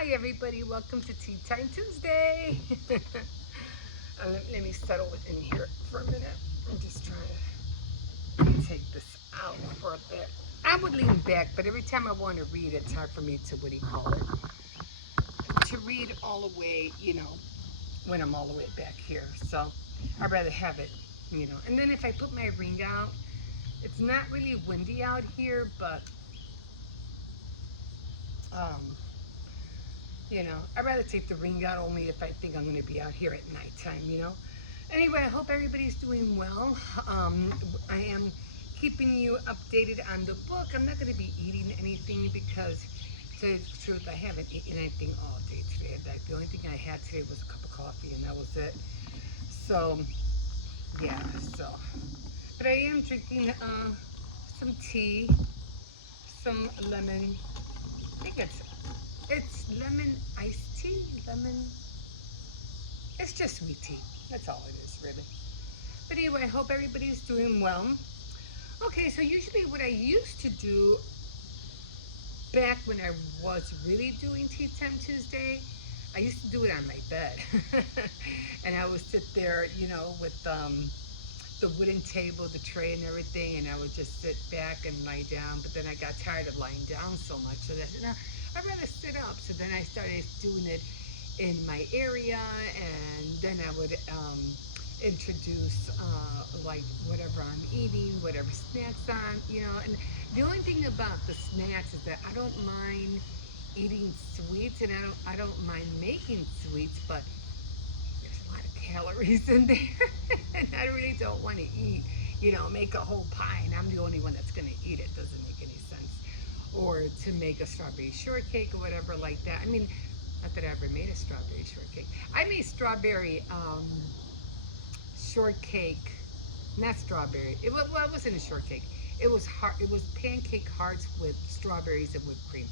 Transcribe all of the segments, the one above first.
Hi everybody, welcome to Tea Time Tuesday. Let me settle it in here for a minute. I'm just trying to take this out for a bit. I would lean back, but every time I want to read, it's hard for me to, what do you call it, to read all the way, when I'm all the way back here. So I'd rather have it. And then if I put my ring out, it's not really windy out here, but um, I'd rather take the ring out only if I think I'm going to be out here at nighttime. Anyway, I hope everybody's doing well. I am keeping you updated on the book. I'm not going to be eating anything because, to tell you the truth, I haven't eaten anything all day today. The only thing I had today was a cup of coffee, and that was it. So, yeah, so. But I am drinking some tea, some lemon. I think it's lemon iced tea, lemon. It's just sweet tea. That's all it is, really. But anyway, I hope everybody's doing well. Okay, so usually what I used to do back when I was really doing Tea Time Tuesday, I used to do it on my bed. And I would sit there, with the wooden table, the tray and everything, and I would just sit back and lie down. But then I got tired of lying down so much, so I said, no, I'd rather sit up. So then I started doing it in my area, and then I would introduce like whatever I'm eating, whatever snacks And the only thing about the snacks is that I don't mind eating sweets, and I don't mind making sweets, but there's a lot of calories in there, and I really don't want to eat. Make a whole pie, and I'm the only one that's going to eat it. Doesn't make any sense. Or to make a strawberry shortcake or whatever like that. I mean, not that I ever made a strawberry shortcake. I made strawberry shortcake, not strawberry. Well, it wasn't a shortcake. It was hard. It was pancake hearts with strawberries and whipped cream.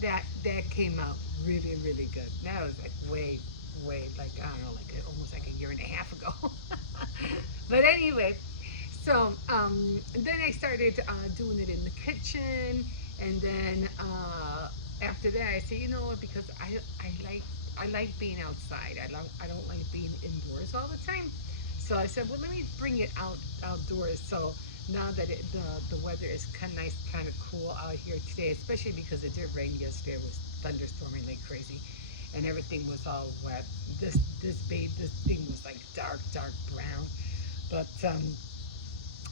That came out really really good. That was like way like I don't know, like almost like a year and a half ago. But anyway, so then I started doing it in the kitchen, and then after that I said, you know what, because I like being outside. I don't like being indoors all the time. So I said, well, let me bring it outdoors. So now that the weather is kind of nice, kind of cool out here today, especially because it did rain yesterday. It was thunderstorming like crazy, and everything was all wet. This thing was like dark brown, but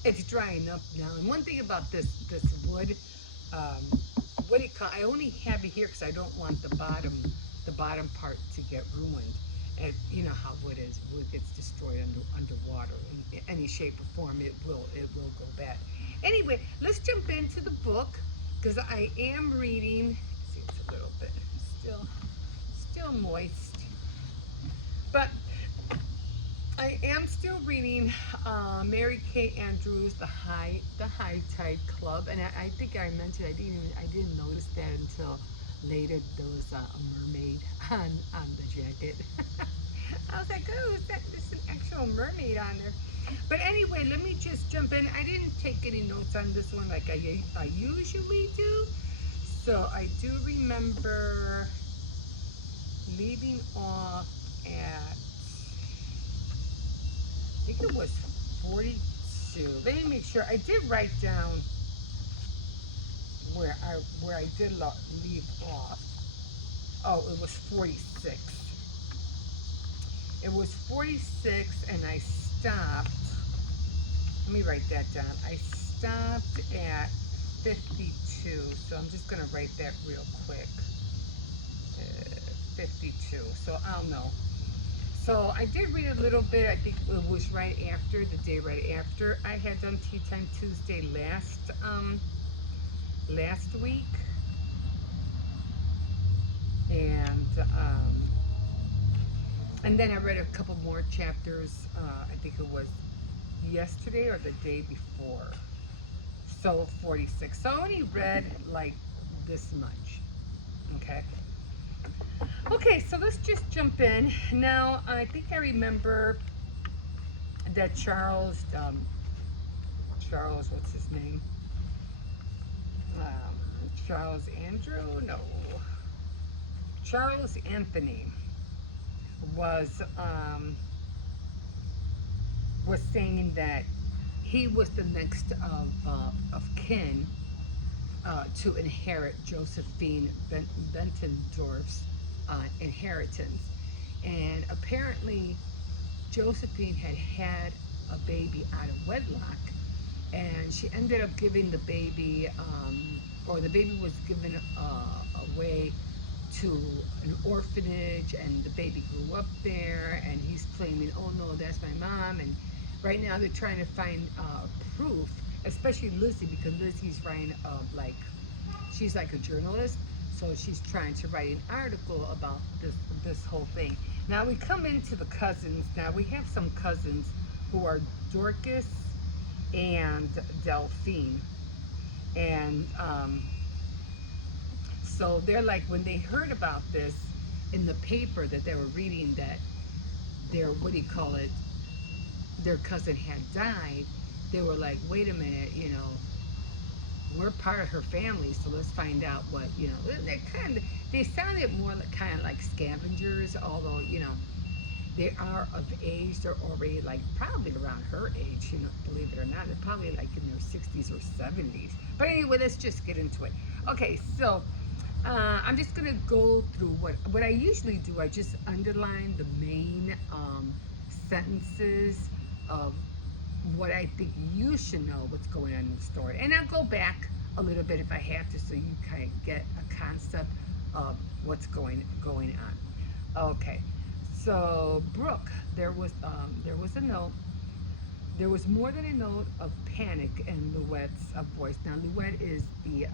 it's drying up now. And one thing about this wood, um, I only have it here because I don't want the bottom part to get ruined. And you know how wood is. Wood gets destroyed underwater in any shape or form. It will go bad. Anyway, let's jump into the book because I am reading. See, it's a little bit still moist, but I am still reading Mary Kay Andrews, the High Tide Club, and I think I mentioned I didn't notice that until later. There was a mermaid on the jacket. I was like, oh, there's an actual mermaid on there. But anyway, let me just jump in. I didn't take any notes on this one like I usually do. So I do remember leaving off at, I think it was 42. Let me make sure. I did write down where I did leave off. Oh, it was 46. It was 46, and I stopped. Let me write that down. I stopped at 52, so I'm just going to write that real quick. 52, so I'll know. So I did read a little bit. I think it was the day right after I had done Tea Time Tuesday last week, and and then I read a couple more chapters. I think it was yesterday or the day before. So 46. So I only read like this much. Okay. Okay, so let's just jump in. Now, I think I remember that Charles, what's his name? Charles Andrew? No. Charles Anthony was was saying that he was the next of kin to inherit Josephine Bentendorf's inheritance. And apparently, Josephine had had a baby out of wedlock, and she ended up giving the baby, or the baby was given away to an orphanage, and the baby grew up there, and he's claiming, oh no, that's my mom. And right now they're trying to find proof, especially Lizzie, because Lizzie's writing like, she's like a journalist, so she's trying to write an article about this whole thing. Now we come into the cousins. Now we have some cousins who are Dorcas and Delphine, and so they're like, when they heard about this in the paper that they were reading, that their, what do you call it, their cousin had died, they were like, wait a minute, you know, we're part of her family, so let's find out what, you know, they're kind of, they sounded more like kind of like scavengers, although, you know, they are of age. They're already like probably around her age, you know, believe it or not. They're probably like in their 60s or 70s. But anyway, let's just get into it. Okay, so I'm just gonna go through what I usually do. I just underline the main sentences of what I think you should know what's going on in the story, and I'll go back a little bit if I have to, so you kind of get a concept of what's going on. Okay, so Brooke, there was a note. There was more than a note of panic in Louette's voice. Now Louette is the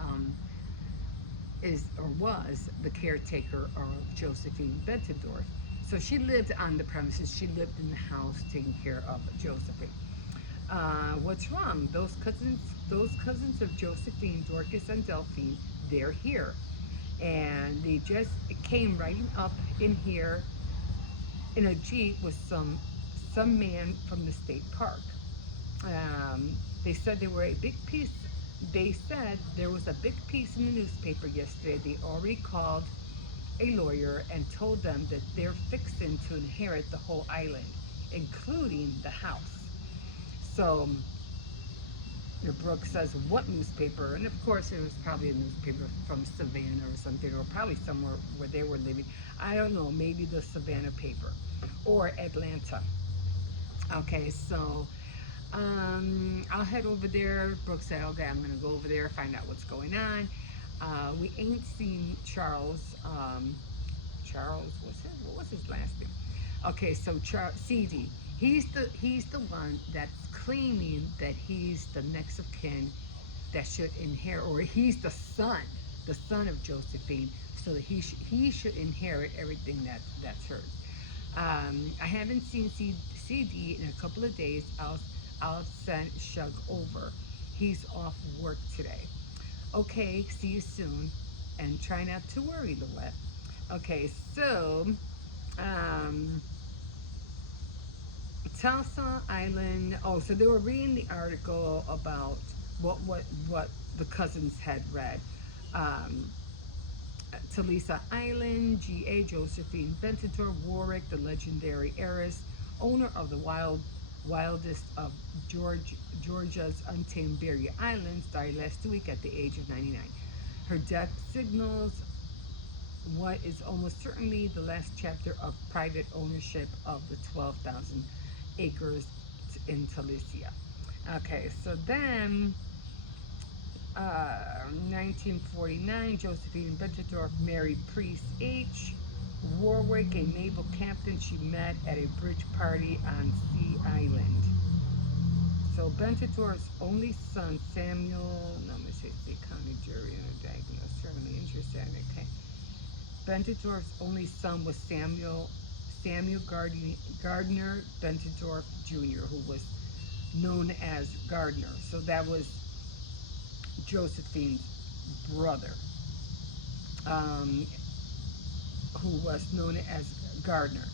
is or was the caretaker of Josephine Bettendorf. So she lived on the premises. She lived in the house taking care of Josephine. What's wrong? Those cousins of Josephine, Dorcas, and Delphine, they're here, and they just came riding up in here in a jeep with some man from the state park. They said they were a big piece. They said there was a big piece in the newspaper yesterday. They already called a lawyer and told them that they're fixing to inherit the whole island, including the house. So Brooke says, what newspaper? And of course, it was probably a newspaper from Savannah or something, or probably somewhere where they were living. I don't know, maybe the Savannah paper or Atlanta. Okay, so I'll head over there. Brooke said, okay, I'm going to go over there, find out what's going on. We ain't seen Charles. Charles, what was his last name? Okay, so CD, he's the one that's claiming that he's the next of kin that should inherit, or he's the son of Josephine, so that he should inherit everything that's hers. I haven't seen CD in a couple of days. I'll send Shug over. He's off work today. Okay, see you soon, and try not to worry, Louette. Okay, so Tulsa Island. Oh, so they were reading the article about what the cousins had read. Um, Talisa Island, G.A. Josephine Bentator Warwick, the legendary heiress, owner of the wildest of Georgia's untamed Berry Islands, died last week at the age of 99. Her death signals what is almost certainly the last chapter of private ownership of the 12,000 acres in Talicia. Okay, so then 1949, Josephine Bentendorf married Priest H. Warwick, a naval captain she met at a bridge party on Sea Island. So Bentendorf's only son, Samuel, no, let me say the county jury and a diagnosed terminally injured. Okay. Bentendorf's only son was Samuel Gardner Bentendorf Jr., who was known as Gardner. So that was Josephine's brother, who was known as Gardner.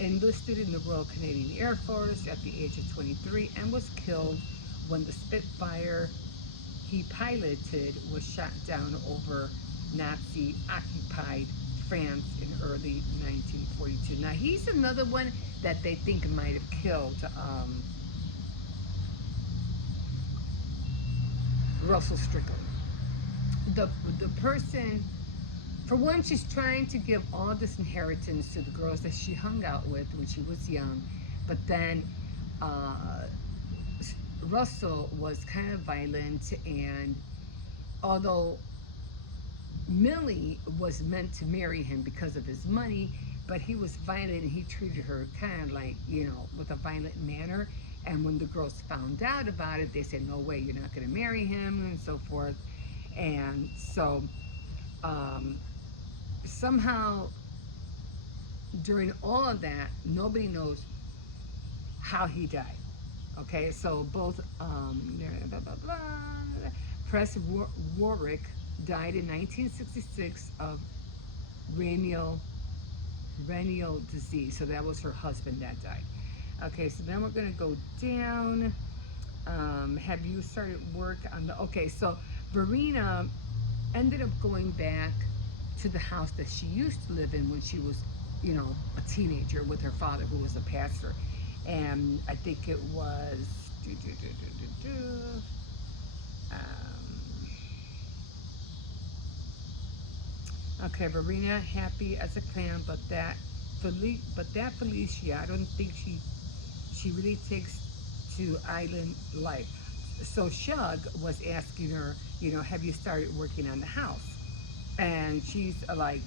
Enlisted in the Royal Canadian Air Force at the age of 23 and was killed when the Spitfire he piloted was shot down over Nazi-occupied France in early 1942. Now he's another one that they think might have killed Russell Strickland. The the person, for one, she's trying to give all this inheritance to the girls that she hung out with when she was young, but then uh, Russell was kind of violent, and although Millie was meant to marry him because of his money, but he was violent and he treated her kind of like, with a violent manner. And when the girls found out about it, they said, "No way, you're not going to marry him," and so forth. And so um, somehow during all of that, nobody knows how he died. Okay, so both blah, blah, blah, Press Warwick died in 1966 of renal renal disease. So that was her husband that died. Okay, so then we're gonna go down. Have you started work on the? Okay, so Verena ended up going back to the house that she used to live in when she was, a teenager with her father, who was a pastor. And I think it was. Um, okay, Verena happy as a clam, but that Felicia, I don't think she really takes to island life. So Shug was asking her, have you started working on the house? And she's like,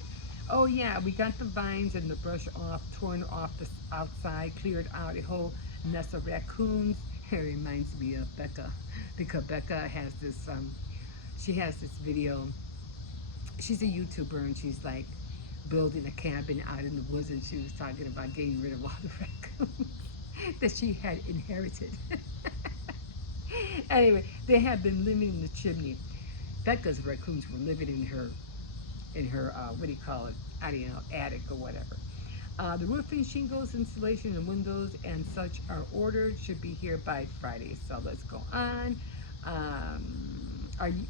"Oh yeah, we got the vines and the brush off, torn off the outside, cleared out a whole nest of raccoons." It reminds me of Becca, because Becca has this, she has this video. She's a YouTuber and she's like building a cabin out in the woods, and she was talking about getting rid of all the raccoons that she had inherited. Anyway, they had been living in the chimney. Becca's raccoons were living in her what do you call it? I don't know, attic or whatever. The roofing, shingles, insulation, and windows and such are ordered. Should be here by Friday. So let's go on. Are you?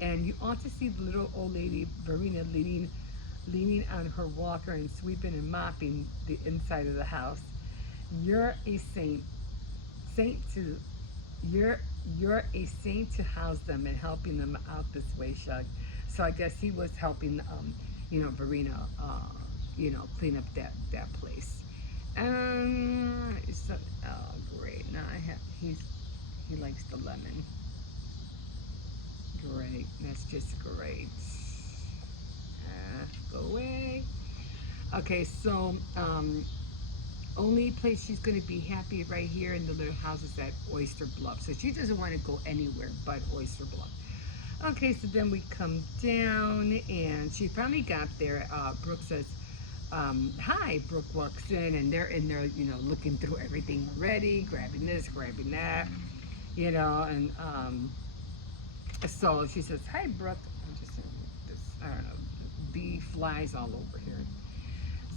And you ought to see the little old lady Verena leaning on her walker and sweeping and mopping the inside of the house. You're a saint to you're you're a saint to house them and helping them out this way, Shug. So I guess he was helping, Verena, clean up that place. So, oh great! Now I have he likes the lemon. Great, that's just great. Go away. Okay, so only place she's going to be happy right here in the little house is at Oyster Bluff. So she doesn't want to go anywhere but Oyster Bluff. Okay, so then we come down and she finally got there. Brooke says, hi. Brooke walks in and they're in there, looking through everything already, grabbing this, grabbing that, and so she says, hi, Brooke. I'm just this, I don't know, bee flies all over here.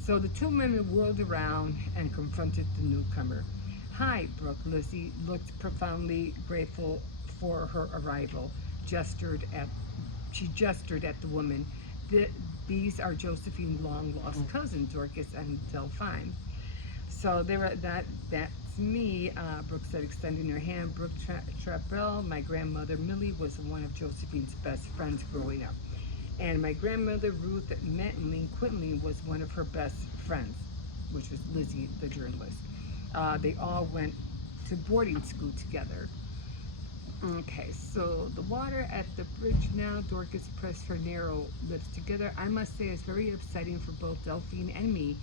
So the two women whirled around and confronted the newcomer. Hi, Brooke. Lizzie looked profoundly grateful for her arrival. Gestured at She gestured at the woman. These are Josephine's long lost cousins, Dorcas and Delphine. So they were that's me, Brooke said, extending her hand. Brooke Trappell, my grandmother Millie, was one of Josephine's best friends growing up. And my grandmother Ruth Mettenling Quinlan was one of her best friends, which was Lizzie, the journalist. They all went to boarding school together. Okay, so the water at the bridge now. Dorcas pressed her narrow lips together. I must say it's very upsetting for both Delphine and me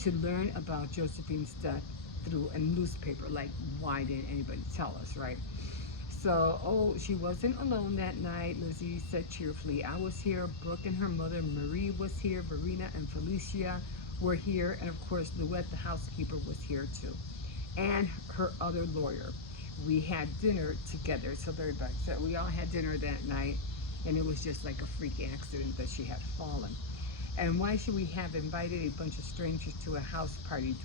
to learn about Josephine's death through a newspaper. Like, why didn't anybody tell us, right? So, oh, she wasn't alone that night, Lizzie said cheerfully. I was here, Brooke and her mother, Marie was here, Verena and Felicia were here, and of course, Louette, the housekeeper, was here too, and her other lawyer. We had dinner together, so everybody said we all had dinner that night, and it was just like a freak accident that she had fallen. And why should we have invited a bunch of strangers to a house party,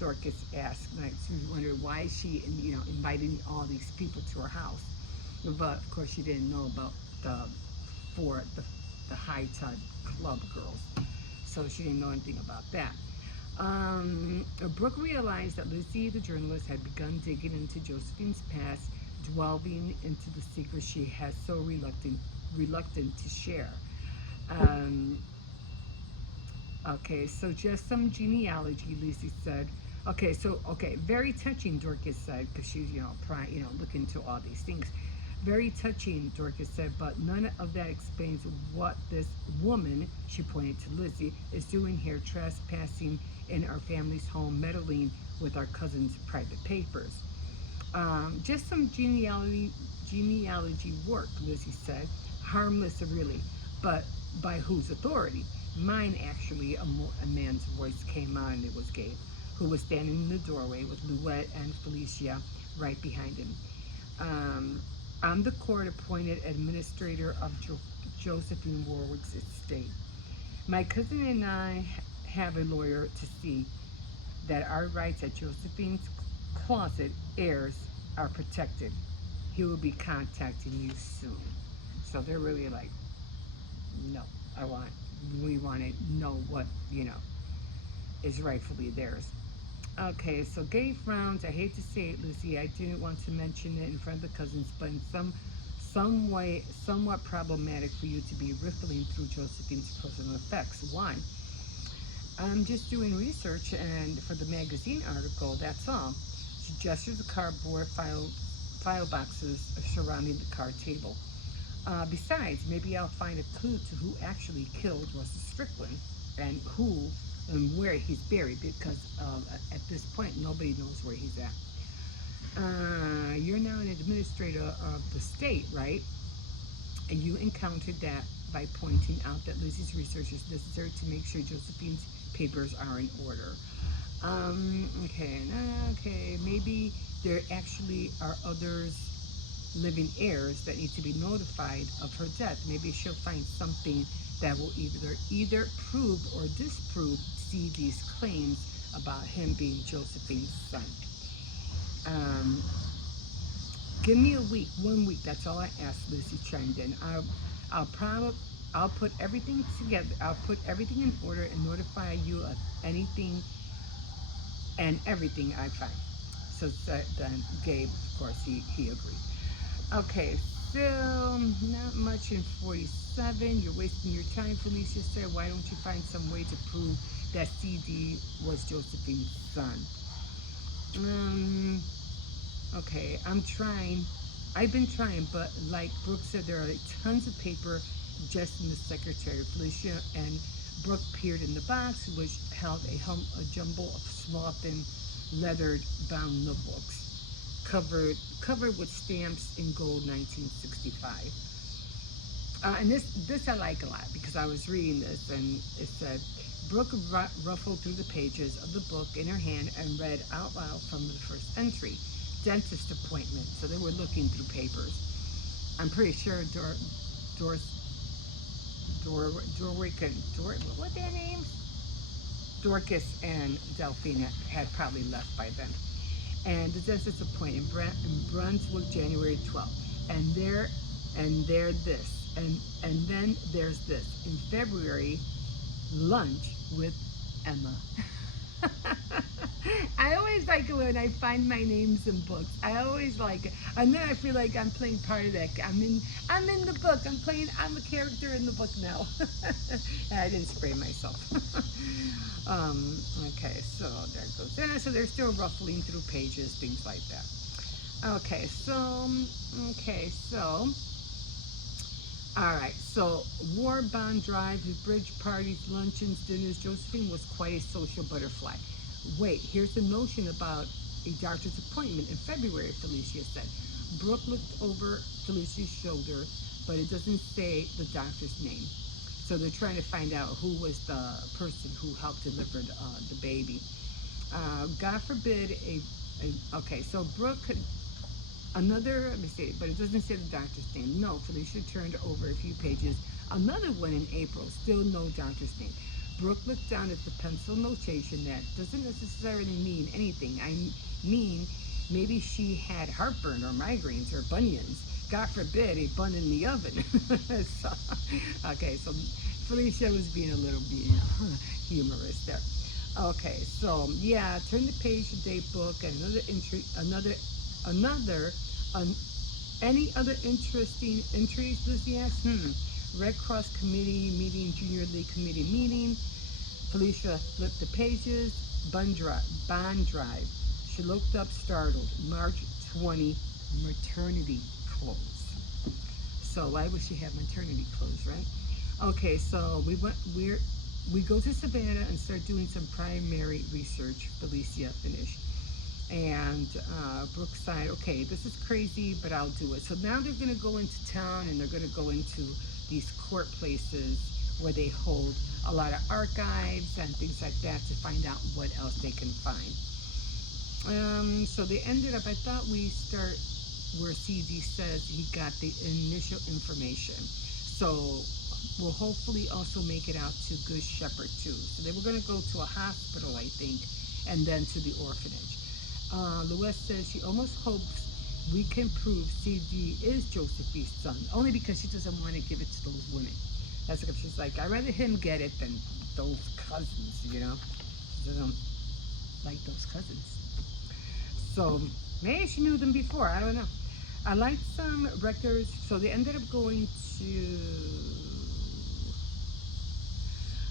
Dorcas asked. Like, she wondered why she, inviting all these people to her house. But of course, she didn't know about the High Tide Club girls. So she didn't know anything about that. Brooke realized that Lizzie, the journalist, had begun digging into Josephine's past, delving into the secrets she had so reluctant to share. Um, okay, so just some genealogy, Lizzie said. Okay, very touching, Dorcas said, because she's looking into all these things. Very touching, Dorcas said, but none of that explains what this woman, she pointed to Lizzie, is doing here, trespassing in our family's home, meddling with our cousin's private papers. Just some genealogy work, Lizzie said. Harmless, really, but by whose authority? Mine, actually, a man's voice came on. It was Gabe, who was standing in the doorway with Louette and Felicia right behind him. Um, I'm the court-appointed administrator of Josephine Warwick's estate. My cousin and I have a lawyer to see that our rights at Josephine's closet heirs are protected. He will be contacting you soon. So they're really like, no, we want to know what, is rightfully theirs. Okay, so Gabe frowns. I hate to say it, Lucy. I didn't want to mention it in front of the cousins, but in some way, somewhat problematic for you to be riffling through Josephine's personal effects. Why? I'm just doing research and for the magazine article, that's all. She gestures the cardboard file boxes surrounding the card table. Besides, maybe I'll find a clue to who actually killed Russell Strickland and who and where he's buried, because at this point, nobody knows where he's at. You're now an administrator of the state, right? And you encountered that by pointing out that Lizzie's research is necessary to make sure Josephine's papers are in order. Okay, maybe there actually are others living heirs that need to be notified of her death. Maybe she'll find something that will either prove or disprove CD's claims about him being Josephine's son. Give me a week, 1 week. That's all I asked. Lizzie chimed in. I'll put everything together. I'll put everything in order and notify you of anything and everything I find. So then Gabe, of course, he agreed. Okay, so not much in 47. You're wasting your time, Felicia said. Why don't you find some way to prove that CD was Josephine's son? Okay, I'm trying. I've been trying, but like Brooke said, there are like tons of paper just in the secretary. Felicia and Brooke peered in the box, which held a jumble of small, thin, leathered bound notebooks covered with stamps in gold 1965. And this I like a lot because I was reading this and it said, Brooke ruffled through the pages of the book in her hand and read out loud from the first entry, dentist appointment. So they were looking through papers. I'm pretty sure what their names? Dorcas and Delphine had probably left by then. And the dentist appointment in Brunswick, January 12th. And there this. And then there's this. In February, lunch with Emma. I always like it when I find my names in books. I always like it. And then I feel like I'm playing part of that. I'm in the book. I'm a character in the book now. I didn't spray myself. Okay, so there goes that. So they're still ruffling through pages, things like that. Okay, so all right, so War Bond Drive, his bridge parties, luncheons, dinners. Josephine was quite a social butterfly. Wait, here's the notion about a doctor's appointment in February, Felicia said. Brooke looked over Felicia's shoulder, but it doesn't say the doctor's name. So they're trying to find out who was the person who helped deliver the baby. God forbid okay, so Brooke, let me see, but it doesn't say the doctor's name. No, Felicia turned over a few pages. Another one in April, still no doctor's name. Brooke looked down at the pencil notation that doesn't necessarily mean anything. I mean, maybe she had heartburn or migraines or bunions. God forbid, a bun in the oven. Okay, so Felicia was being a little bit humorous there. Okay, so yeah, turn the page to date book and another entry, another, um, any other interesting entries, Lucy asks? Red Cross Committee meeting, Junior League Committee meeting. Felicia flipped the pages. Bond drive. She looked up, startled. March 20, maternity clothes. So why would she have maternity clothes, right? Okay, so we go to Savannah and start doing some primary research. Felicia finished. And Brookside, okay, this is crazy, but I'll do it. So now they're going to go into town and they're going to go into these court places where they hold a lot of archives and things like that to find out what else they can find. So they ended up, I thought we start where CD says he got the initial information. So we'll hopefully also make it out to Good Shepherd too. So they were going to go to a hospital, I think, and then to the orphanage. Louise says she almost hopes we can prove CD is Josephine's son, only because she doesn't want to give it to those women. That's because she's like, I'd rather him get it than those cousins, you know? She doesn't like those cousins. So maybe she knew them before, I don't know. I liked some records, so they ended up going to.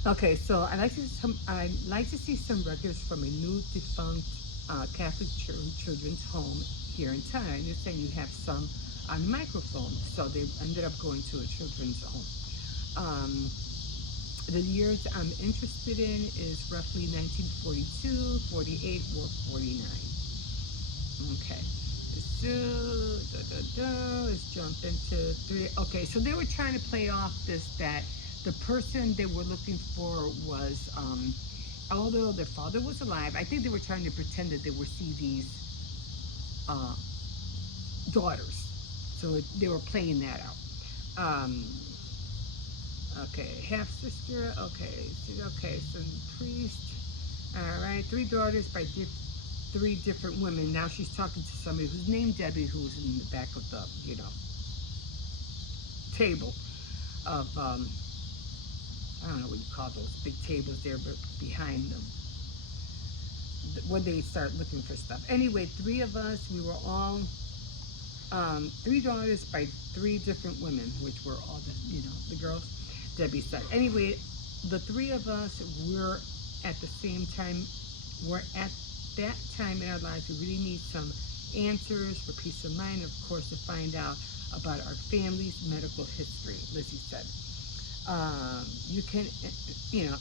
Okay, so I like to see some records from a new defunct Catholic children's home here in town. I understand you have some on microphone, so they ended up going to a children's home. The years I'm interested in is roughly 1942, 48, or 49. Okay. So, let's jump into three. Okay, so they were trying to play off this, that the person they were looking for was, although their father was alive, I think they were trying to pretend that they were CD's uh, daughters. So they were playing that out. Okay, half sister. Okay, so priest. All right, three daughters by three different women. Now she's talking to somebody who's named Debbie, who's in the back of the, table of, I don't know what you call those big tables there, but behind them, when they start looking for stuff. Anyway, three of us, we were all, three daughters by three different women, which were all the girls, Debbie said. Anyway, the three of us were at the same time, we're at that time in our lives, we really need some answers for peace of mind, of course, to find out about our family's medical history, Lizzie said. You can,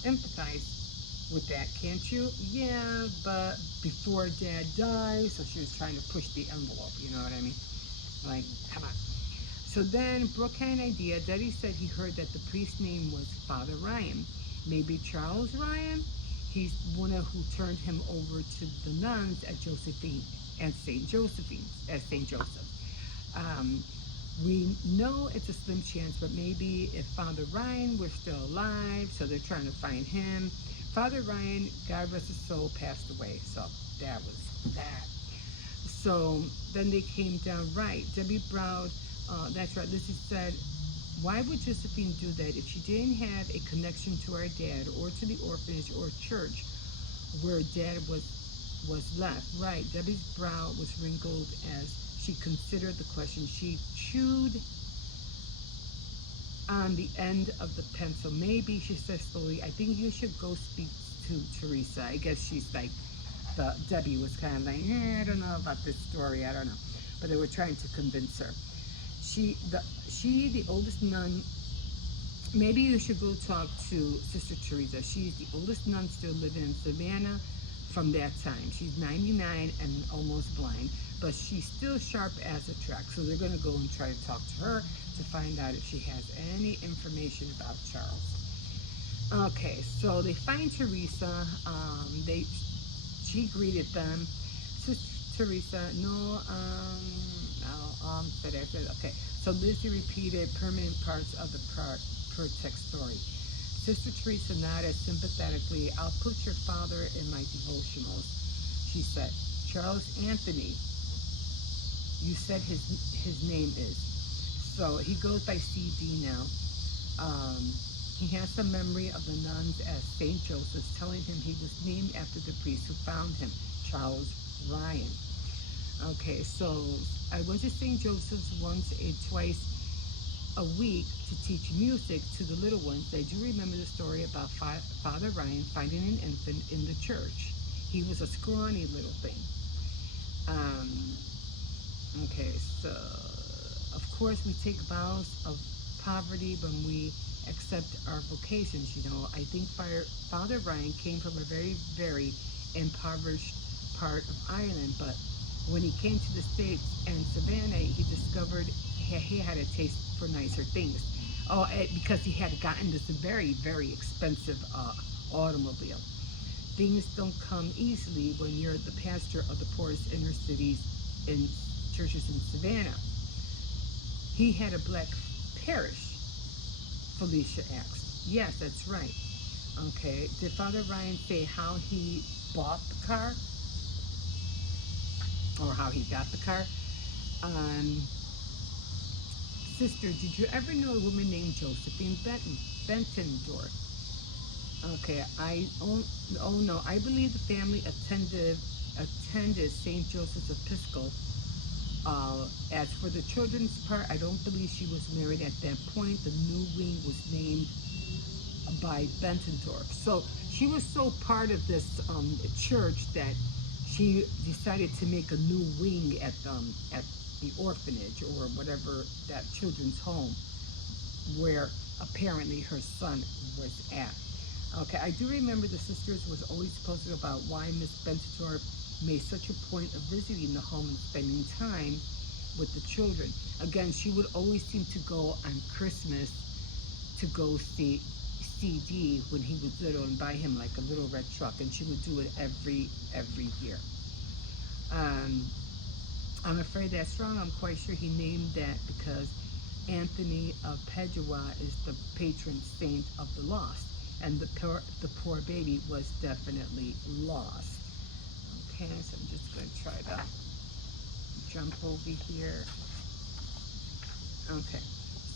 empathize with that, can't you? Yeah, but before Dad died, so she was trying to push the envelope, you know what I mean? Like, come on. So then Brooke had an idea. Daddy said he heard that the priest's name was Father Ryan. Maybe Charles Ryan? He's one who turned him over to the nuns at Josephine and St. Josephine, at St. Joseph. We know it's a slim chance, but maybe if Father Ryan were still alive, so they're trying to find him. Father Ryan, God rest his soul, passed away. So that was that. So then they came down right. Debbie Brown, that's right, Lizzie said, why would Josephine do that if she didn't have a connection to our dad or to the orphanage or church where Dad was left? Right, Debbie's brow was wrinkled as she considered the question. She chewed on the end of the pencil. Maybe, she said slowly, I think you should go speak to Teresa. I guess she's like, Debbie was kind of like, I don't know about this story, I don't know. But they were trying to convince her. The oldest nun, maybe you should go talk to Sister Teresa. She's the oldest nun still living in Savannah from that time. She's 99 and almost blind, but she's still sharp as a tack. So they're going to go and try to talk to her to find out if she has any information about Charles. Okay, so they find Teresa. She greeted them. Sister Teresa, no, okay. So Lizzie repeated permanent parts of the per text story. Sister Teresa nodded sympathetically. I'll put your father in my devotionals, she said. Charles Anthony, you said his name is. So he goes by CD now. He has a memory of the nuns as Saint Joseph, telling him he was named after the priest who found him, Charles Ryan. Okay, so I went to St. Joseph's once or twice a week to teach music to the little ones. I do remember the story about Father Ryan finding an infant in the church. He was a scrawny little thing. Um, okay, so of course we take vows of poverty when we accept our vocations. You know, I think Father Ryan came from a very, very impoverished part of Ireland, but when he came to the States and Savannah, he discovered he had a taste for nicer things. Oh, because he had gotten this very, very expensive automobile. Things don't come easily when you're the pastor of the poorest inner cities in churches in Savannah. He had a black parish, Felicia asked. Yes, that's right. Okay, did Father Ryan say how he bought the car or how he got the car? Um, Sister, did you ever know a woman named Josephine Bentendorf? Okay, oh no, I believe the family attended St. Joseph's Episcopal. As for the children's part, I don't believe she was married at that point. The new wing was named by Bentendorf. So she was so part of this church that she decided to make a new wing at the orphanage or whatever, that children's home where apparently her son was at. Okay, I do remember the sisters was always posted about why Miss Bentendorf made such a point of visiting the home and spending time with the children. Again, she would always seem to go on Christmas to go see CD when he was little and buy him like a little red truck, and she would do it every year. Um, I'm afraid that's wrong. I'm quite sure he named that because Anthony of Padua is the patron saint of the lost, and the poor baby was definitely lost. Okay, so I'm just going to try to jump over here. Okay.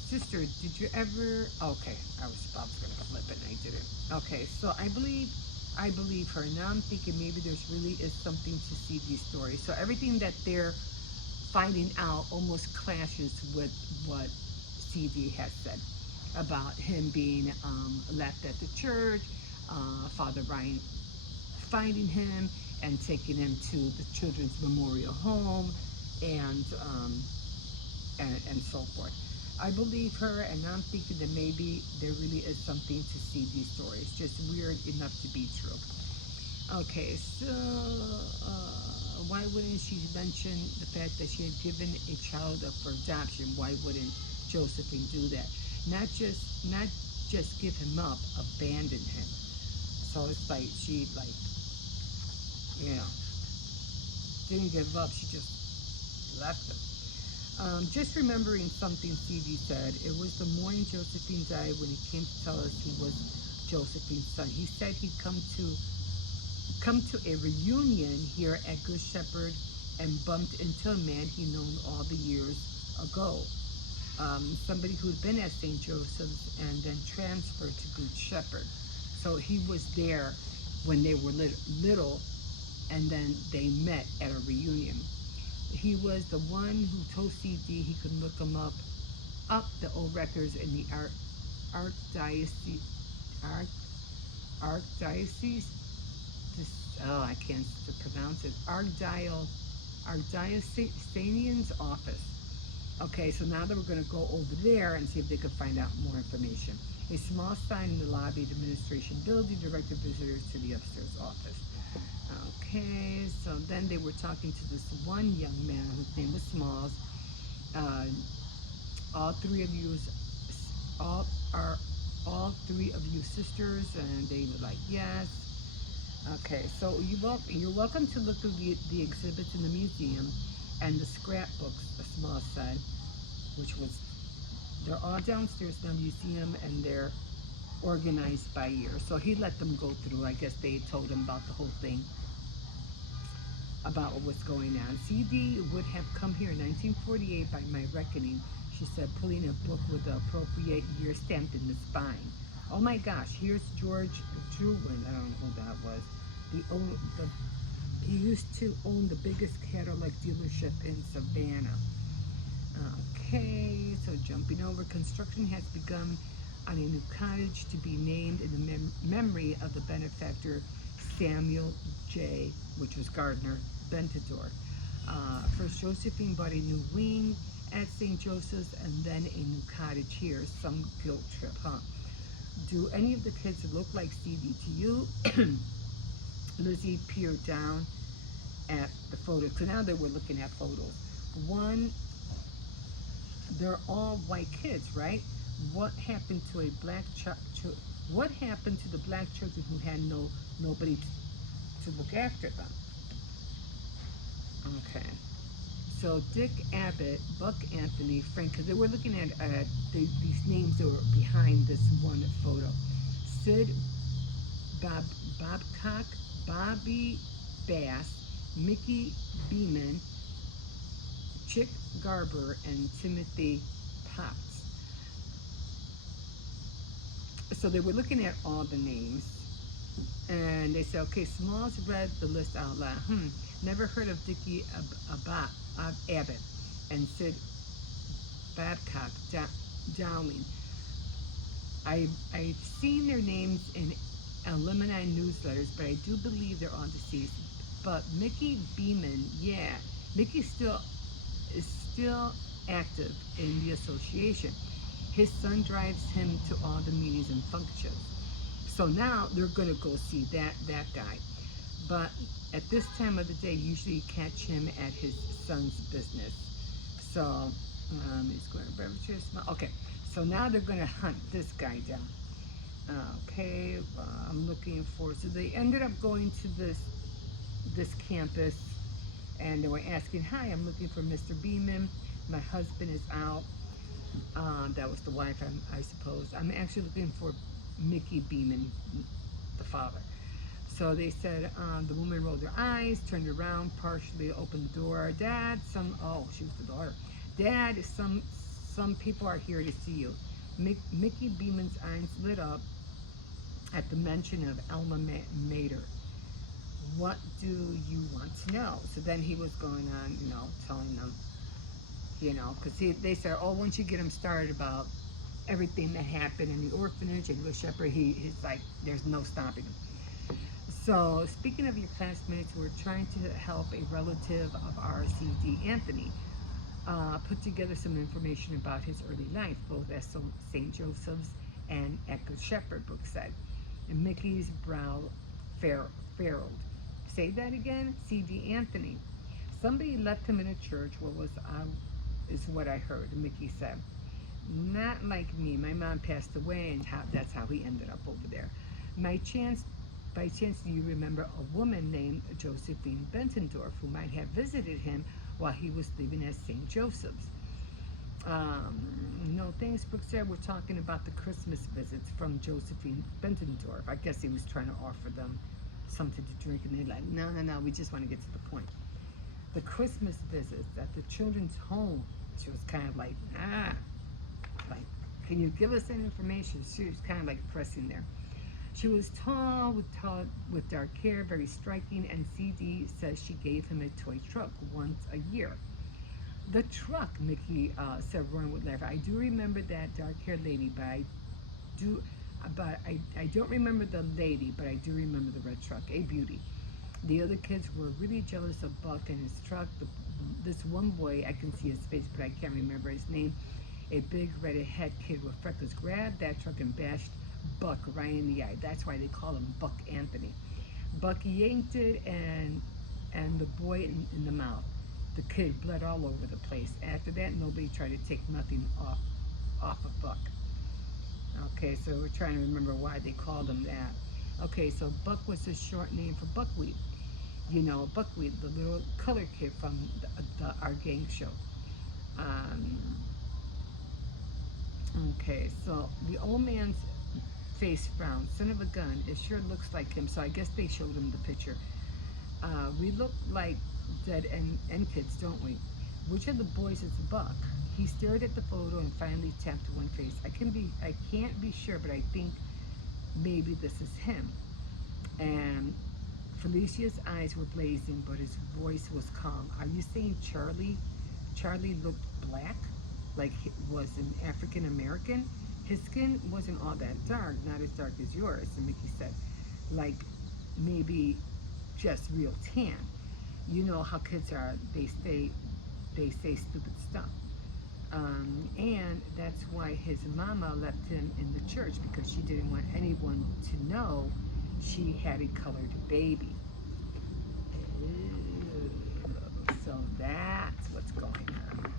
Sister, did you ever, okay, I was going to flip it and I didn't. Okay, so I believe her. Now I'm thinking maybe there's really is something to see these stories. So everything that they're finding out almost clashes with what CD has said about him being left at the church, Father Ryan finding him and taking him to the Children's Memorial Home, and and so forth. I believe her, and I'm thinking that maybe there really is something to see these stories. Just weird enough to be true. Okay, so why wouldn't she mention the fact that she had given a child up for adoption? Why wouldn't Josephine do that? Not just give him up, abandon him. So it's like she you know, didn't give up. She just left him. Just remembering something Stevie said, it was the morning Josephine died when he came to tell us he was Josephine's son. He said he'd come to a reunion here at Good Shepherd and bumped into a man he'd known all the years ago. Somebody who'd been at St. Joseph's and then transferred to Good Shepherd. So he was there when they were little, and then they met at a reunion. He was the one who told CD he could look him up the old records in the archdiocese. Archdiocese. Oh, I can't pronounce it. Archdiocesan's office. Okay, so now that we're going to go over there and see if they can find out more information. A small sign in the lobby of the administration building directed visitors to the upstairs office. Okay, so then they were talking to this one young man whose name was Smalls. All three of you sisters, and they were like, yes. Okay, so you're welcome to look at the exhibits in the museum and the scrapbooks, Smalls said, they're all downstairs in the museum and they're organized by year. So he let them go through. I guess they told him about the whole thing, about what was going on. CD would have come here in 1948 by my reckoning, she said, pulling a book with the appropriate year stamped in the spine. Oh my gosh, here's George Jewin. I don't know who that was. The he used to own the biggest Cadillac dealership in Savannah. Okay, so jumping over, construction has begun on a new cottage to be named in the memory of the benefactor Samuel J., which was Gardner Bentador. First, Josephine bought a new wing at St. Joseph's and then a new cottage here. Some guilt trip, huh? Do any of the kids look like Stevie to you? Lizzie peered down at the photos. So now that we're looking at photos, one, they're all white kids, right? What happened to a black child? What happened to the black children who had nobody to look after them? Okay. So Dick Abbott, Buck Anthony, Frank, because they were looking at these names that were behind this one photo. Sid Bob Bobcock, Bobby Bass, Mickey Beeman, Chick Garber, and Timothy Potts. So they were looking at all the names, and they said, okay, Smalls read the list out loud. Never heard of Dickie Abbott and Sid Babcock Dowling. I've seen their names in alumni newsletters, but I do believe they're all deceased. But Mickey Beeman, yeah, Mickey is still active in the association. His son drives him to all the meetings and functions. So now they're going to go see that guy. But at this time of the day, usually you catch him at his son's business. So he's going to beverages. Okay, so now they're going to hunt this guy down. Okay, I'm looking for. So they ended up going to this campus, and they were asking, "Hi, I'm looking for Mr. Beeman. My husband is out." That was the wife, I suppose. I'm actually looking for Mickey Beeman, the father. So they said, the woman rolled her eyes, turned around, partially opened the door. Dad, she was the daughter. Dad, some people are here to see you. Mickey Beeman's eyes lit up at the mention of Alma Mater. What do you want to know? So then he was going on, telling them, because they said, oh, once you get him started about everything that happened in the orphanage and with Shepherd, he's like, there's no stopping him. So speaking of your classmates, we're trying to help a relative of ours, C.D. Anthony, put together some information about his early life, both at St. Joseph's and at Good Shepherd, Brooks said. And Mickey's brow furrowed. Say that again? C.D. Anthony. Somebody left him in a church. Is what I heard, Mickey said. Not like me. My mom passed away, and that's how he ended up over there. By chance, do you remember a woman named Josephine Bentendorf who might have visited him while he was living at St. Joseph's? No, thanks, Brooke said. We're talking about the Christmas visits from Josephine Bentendorf. I guess he was trying to offer them something to drink, and they're like, no, we just want to get to the point. The Christmas visits at the children's home, she was kind of like, can you give us that information? She was kind of like pressing there. She was tall with dark hair, very striking, and CD says she gave him a toy truck once a year. The truck, Mickey said, roaring with laughter. I do remember that dark-haired lady, but I don't remember the lady, but I do remember the red truck, a beauty. The other kids were really jealous of Buck and his truck. This one boy, I can see his face, but I can't remember his name. A big redhead kid with freckles grabbed that truck and bashed Buck right in the eye. That's why they call him Buck Anthony. Buck yanked it and the boy in the mouth. The kid bled all over the place. After that, nobody tried to take nothing off of Buck. Okay, so we're trying to remember why they called him that. Okay, so Buck was a short name for Buckwheat. Buckwheat, the little color kid from our gang show. Okay, so the old man's face frowned. Son of a gun, it sure looks like him. So I guess they showed him the picture. We look like dead end kids, don't we? Which of the boys is Buck? He stared at the photo and finally tapped one face. I can't be sure, but I think maybe this is him. And Felicia's eyes were blazing, but his voice was calm. Are you saying Charlie looked black, like he was an African American? His skin wasn't all that dark, not as dark as yours. And Mickey said, like maybe just real tan. You know how kids are. They say stupid stuff. And that's why his mama left him in the church because she didn't want anyone to know she had a colored baby. Ooh, so that's what's going on.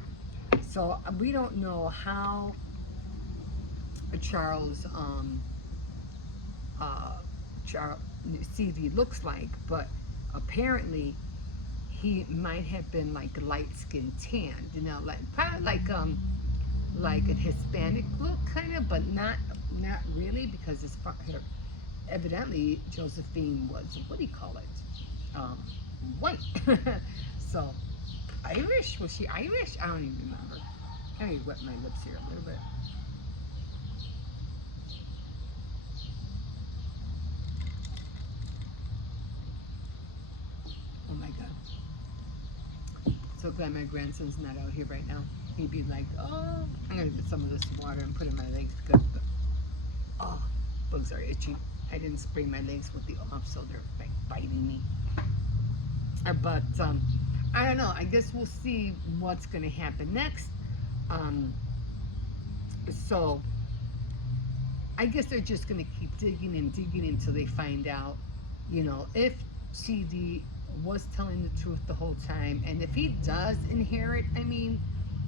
So we don't know how Charles uh, Charles CV looks like, but apparently he might have been like light skin tan, you know, like probably like a Hispanic look kind of, but not really because evidently Josephine was, what do you call it, white. So Irish, was she Irish? I don't even remember. Let me wet my lips here a little bit. Oh my god, so glad my grandson's not out here right now. He'd be like, oh, I'm gonna get some of this water and put it in my legs because, oh, bugs are itchy. I didn't spray my legs with the off, so they're like biting me. But I don't know. I guess we'll see what's gonna happen next. Um, so I guess they're just gonna keep digging and digging until they find out, you know, if CD was telling the truth the whole time, and if he does inherit, I mean,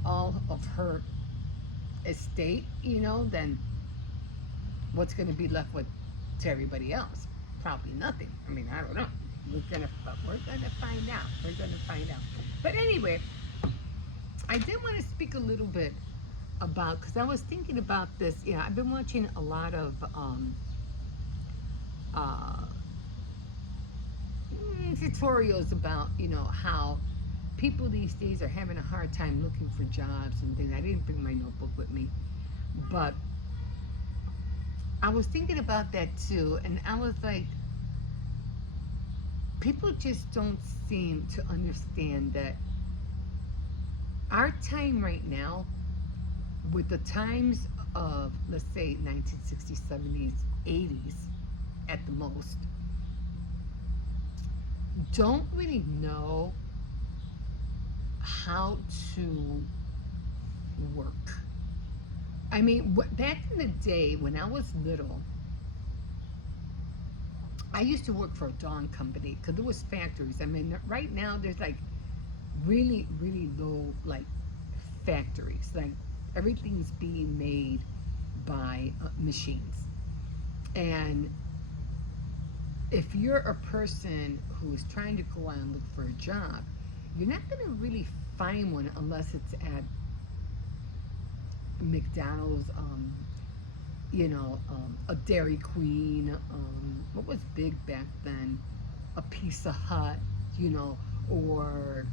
all of her estate, you know, then what's going to be left with to everybody else? Probably nothing. I mean, I don't know. We're gonna find out. We're gonna find out. But anyway, I did want to speak a little bit about, because I was thinking about this. Yeah, I've been watching a lot of uh, tutorials about, you know, how people these days are having a hard time looking for jobs and things. I didn't bring my notebook with me, but I was thinking about that too, and I was like, people just don't seem to understand that our time right now, with the times of, let's say, 1960s, 70s, 80s at the most, don't really know how to work. I mean, back in the day when I was little, I used to work for a Dawn company because there was factories. I mean, right now there's like really, really low like factories. Like everything's being made by machines. And if you're a person who is trying to go out and look for a job, you're not going to really find one unless it's at McDonald's, a Dairy Queen, what was big back then? A Pizza Hut, you know, or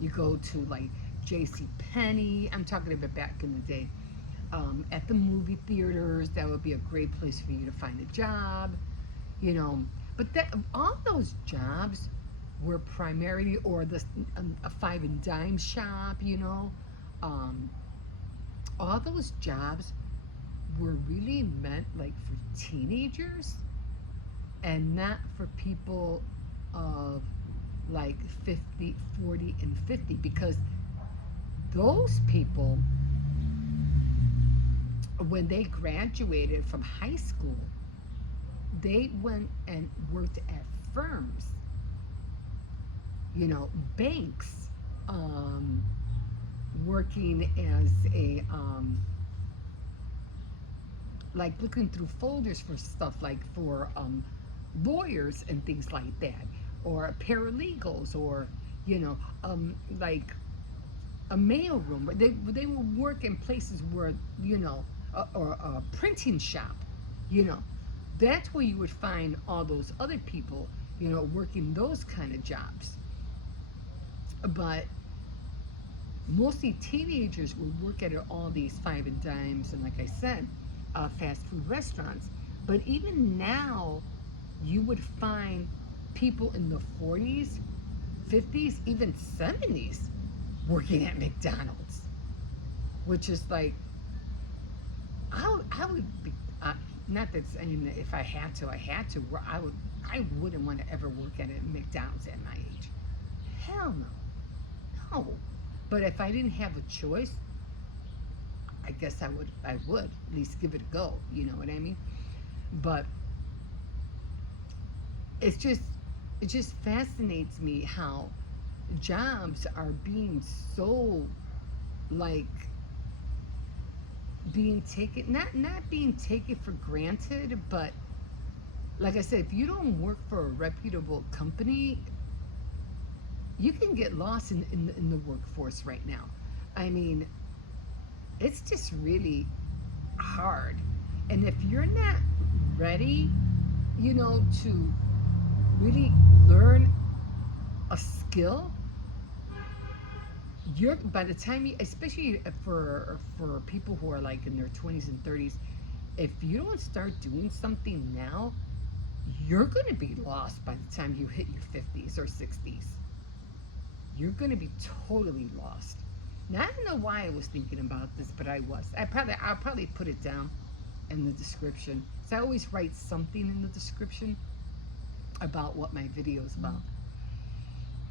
you go to like J.C. Penney. I'm talking about back in the day. At the movie theaters, that would be a great place for you to find a job, you know. But all those jobs were primarily, or a five and dime shop, you know. Um, all those jobs were really meant like for teenagers and not for people of like 50, 40, and 50, because those people, when they graduated from high school, they went and worked at firms, you know, banks, working as a like looking through folders for stuff like for lawyers and things like that, or paralegals, or you know, like a mailroom. They will work in places where, you know, or a printing shop, you know. That's where you would find all those other people, you know, working those kind of jobs. But mostly teenagers would work at all these five and dimes and, like I said, fast food restaurants. But even now, you would find people in the 40s, 50s, even 70s working at McDonald's, which is like, I would be, not that saying that if I had to, I had to, where I wouldn't want to ever work at a McDonald's at my age. Hell no. No. But if I didn't have a choice, I guess I would at least give it a go. You know what I mean? But it's just, it just fascinates me how jobs are being so, like, being taken, not being taken for granted, but like I said, if you don't work for a reputable company, you can get lost in the workforce right now. I mean, it's just really hard. And if you're not ready, to really learn a skill, you're by the time you, especially for people who are like in their 20s and 30s, if you don't start doing something now, you're going to be lost by the time you hit your 50s or 60s. You're going to be totally lost. Now I don't know why I was thinking about this, but I was. I'll probably put it down in the description. So I always write something in the description about what my video is about.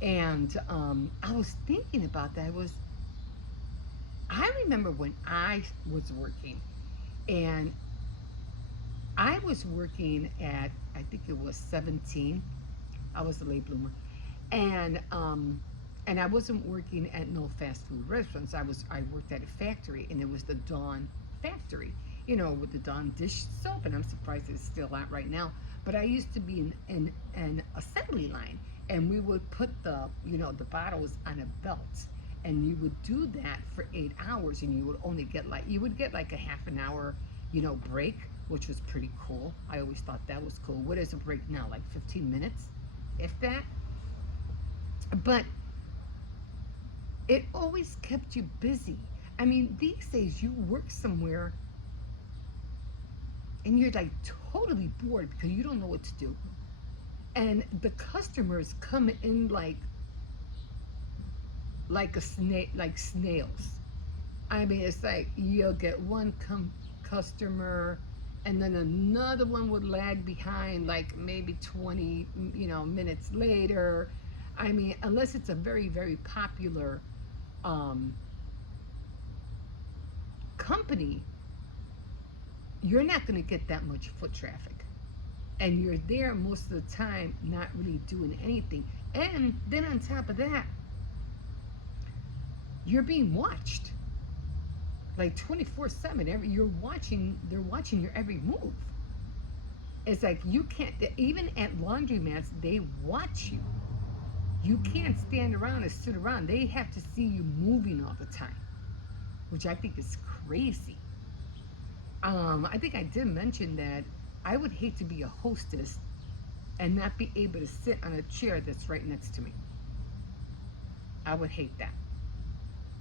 And I was thinking about that. I remember when I was working, and I was working at, I think it was 17. I was a late bloomer, and I wasn't working at no fast food restaurants. I worked at a factory, and it was the Dawn factory, with the Dawn dish soap, and I'm surprised it's still out right now. But I used to be in an assembly line, and we would put the bottles on a belt, and you would do that for 8 hours, and you would get like a half an hour, break, which was pretty cool. I always thought that was cool. What is a break now? Like 15 minutes, if that. But it always kept you busy. I mean, these days you work somewhere and you're like totally bored because you don't know what to do. And the customers come in like like snails. I mean, it's like you'll get one customer, and then another one would lag behind, like maybe 20, minutes later. I mean, unless it's a very, very popular um, company, you're not going to get that much foot traffic. And you're there most of the time not really doing anything. And then on top of that, you're being watched like 24/7. They're watching your every move. It's like you can't, even at laundromats, they watch you. You can't stand around and sit around. They have to see you moving all the time, which I think is crazy. I think I did mention that I would hate to be a hostess and not be able to sit on a chair that's right next to me. I would hate that.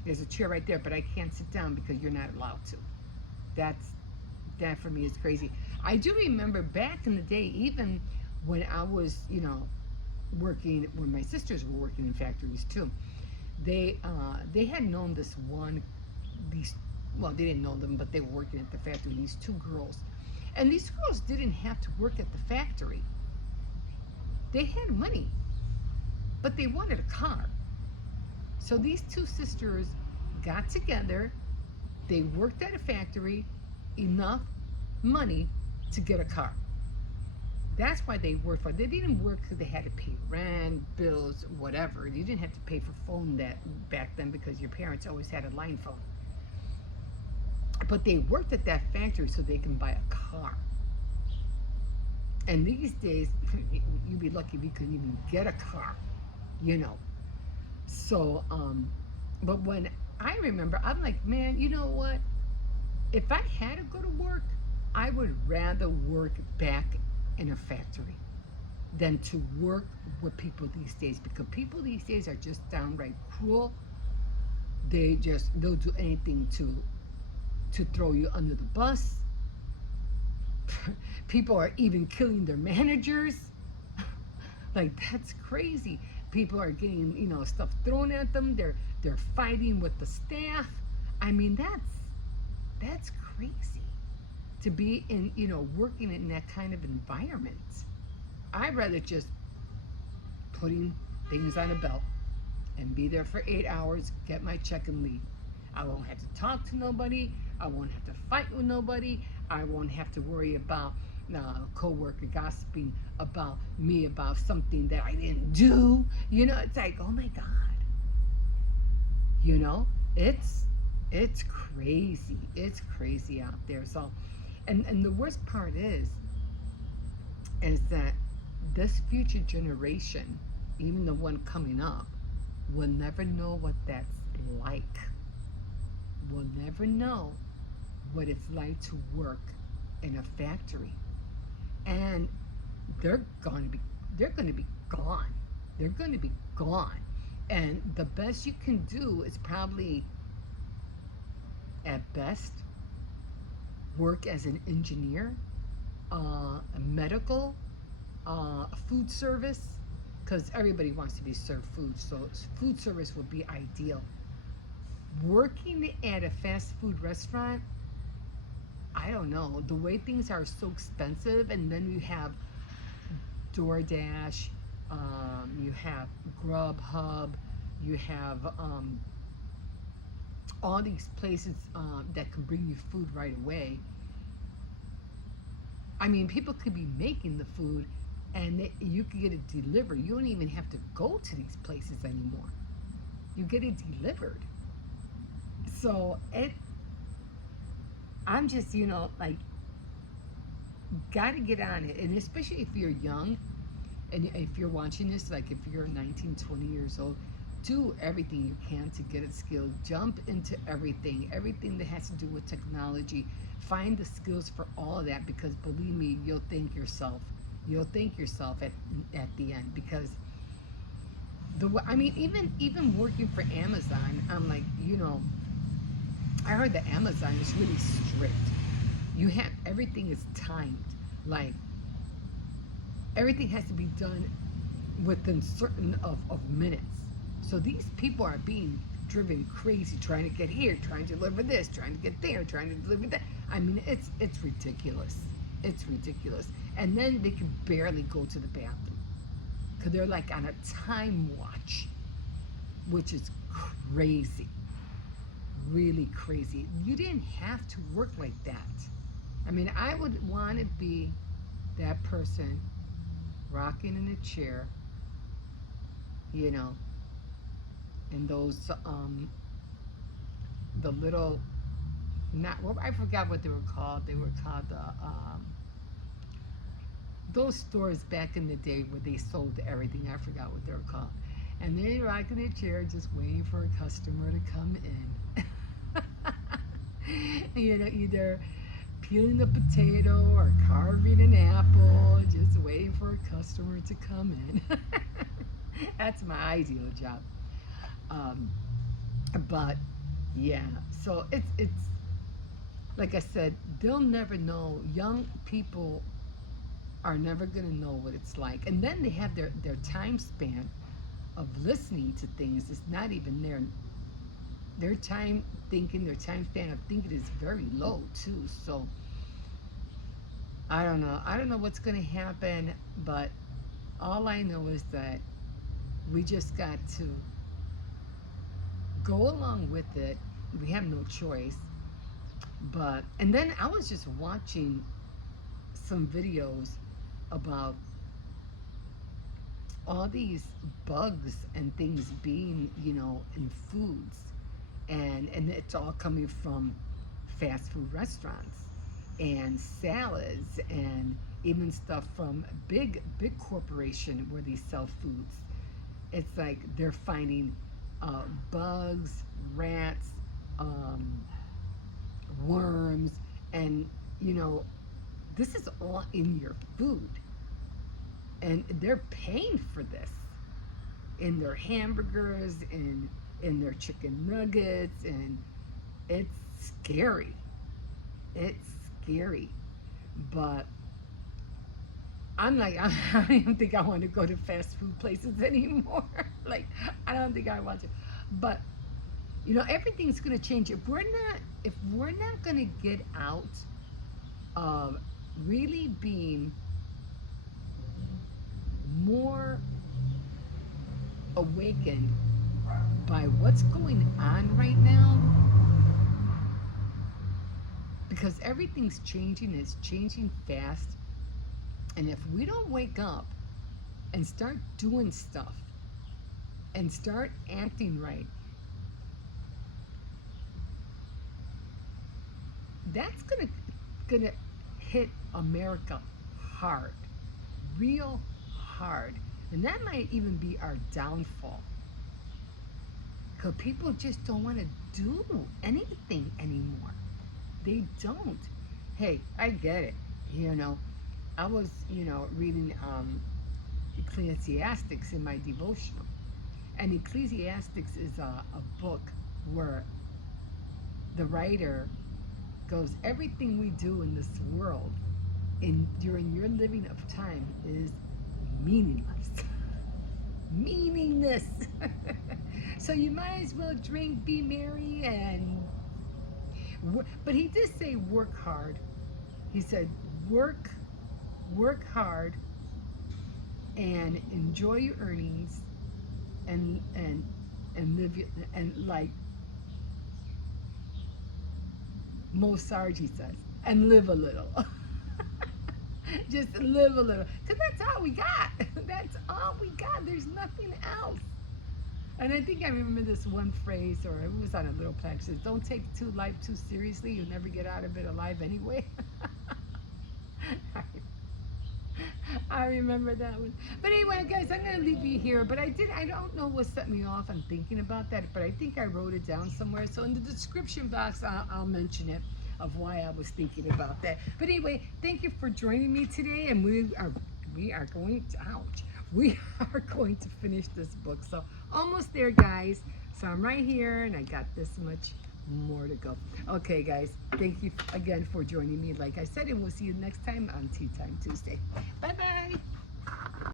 There's a chair right there, but I can't sit down because you're not allowed to. That's that for me is crazy. I do remember back in the day, even when I was, working, when my sisters were working in factories too. They had known these, well, they didn't know them, but they were working at the factory. These two girls, and these girls didn't have to work at the factory. They had money, but they wanted a car. So these two sisters got together. They worked at a factory, enough money to get a car. That's why they worked for. They didn't work because they had to pay rent, bills, whatever. You didn't have to pay for phone that back then because your parents always had a line phone. But they worked at that factory so they can buy a car. And these days, you'd be lucky if you could even get a car, you know. So, but when I remember, I'm like, man, you know what? If I had to go to work, I would rather work back in a factory than to work with people these days, because people these days are just downright cruel. They'll do anything to throw you under the bus. People are even killing their managers. Like, that's crazy. People are getting, stuff thrown at them. They're fighting with the staff. I mean, that's crazy to be in, working in that kind of environment. I'd rather just putting things on a belt and be there for 8 hours, get my check and leave. I won't have to talk to nobody. I won't have to fight with nobody. I won't have to worry about co-worker gossiping about me about something that I didn't do. It's like, oh my God. You know, it's it's crazy. It's crazy out there. So, and the worst part is that this future generation, even the one coming up, will never know what that's like. Will never know what it's like to work in a factory. And they're going to be they're going to be gone. They're going to be gone. And the best you can do is probably at best work as an engineer, a medical, food service, because everybody wants to be served food, so food service would be ideal. Working at a fast food restaurant, I don't know. The way things are so expensive, and then you have DoorDash, you have Grubhub, you have all these places that can bring you food right away. I mean, people could be making the food and you could get it delivered. You don't even have to go to these places anymore. You get it delivered. So I'm just, like, got to get on it. And especially if you're young and if you're watching this, like if you're 19, 20 years old, do everything you can to get a skill. Jump into everything that has to do with technology. Find the skills for all of that, because believe me, you'll thank yourself. You'll thank yourself at the end, because I mean, even working for Amazon, I'm like, I heard that Amazon is really strict. You have everything is timed. Like, everything has to be done within certain of minutes. So these people are being driven crazy, trying to get here, trying to deliver this, trying to get there, trying to deliver that. I mean, it's ridiculous. It's ridiculous. And then they can barely go to the bathroom because they're like on a time watch, which is crazy, really crazy. You didn't have to work like that. I mean, I would want to be that person rocking in a chair, you know, in those the little, not, well, I forgot what they were called. They were called those stores back in the day where they sold everything. I forgot what they were called. And they rocking their chair, just waiting for a customer to come in. Either peeling a potato or carving an apple, just waiting for a customer to come in. That's my ideal job. Um, but yeah, so it's like I said, they'll never know. Young people are never gonna know what it's like, and then they have their time span of listening to things. It's not even their time thinking. Their time span of thinking is very low too. So I don't know. I don't know what's gonna happen, but all I know is that we just got to go along with it. We have no choice. But and then I was just watching some videos about all these bugs and things being, in foods, and it's all coming from fast food restaurants and salads, and even stuff from big corporation where they sell foods. It's like they're finding bugs, rats, um, worms, and you know this is all in your food, and they're paying for this in their hamburgers and in their chicken nuggets, and it's scary. It's scary. But I'm like, I don't even think I want to go to fast food places anymore. Like, I don't think I want to. But everything's gonna change if we're not gonna get out of really being more awakened by what's going on right now, because everything's changing, it's changing fast. And if we don't wake up and start doing stuff and start acting right, that's gonna hit America hard, real hard. And that might even be our downfall. Because people just don't want to do anything anymore. They don't. Hey, I get it. You know, I was, reading Ecclesiastics in my devotional. And Ecclesiastics is a book where the writer goes, everything we do in this world during your living of time is meaningless. Meaningless. So you might as well drink, be merry, and but he did say work hard. He said work hard and enjoy your earnings, and live and like Mosarji says, and live a little. Just live a little, because that's all we got. That's all we got. There's nothing else. And I think I remember this one phrase, or it was on a little plaque. It says, "Don't take life too seriously. You'll never get out of it alive anyway." I remember that one. But anyway, guys, I'm gonna leave you here. But I don't know what set me off on thinking about that. But I think I wrote it down somewhere. So in the description box, I'll mention it of why I was thinking about that. But anyway, thank you for joining me today, and we are going to, ouch, we are going to finish this book. So almost there, guys. So I'm right here, and I got this much more to go. Okay, guys, thank you again for joining me. Like I said, and we'll see you next time on Tea Time Tuesday. Bye bye.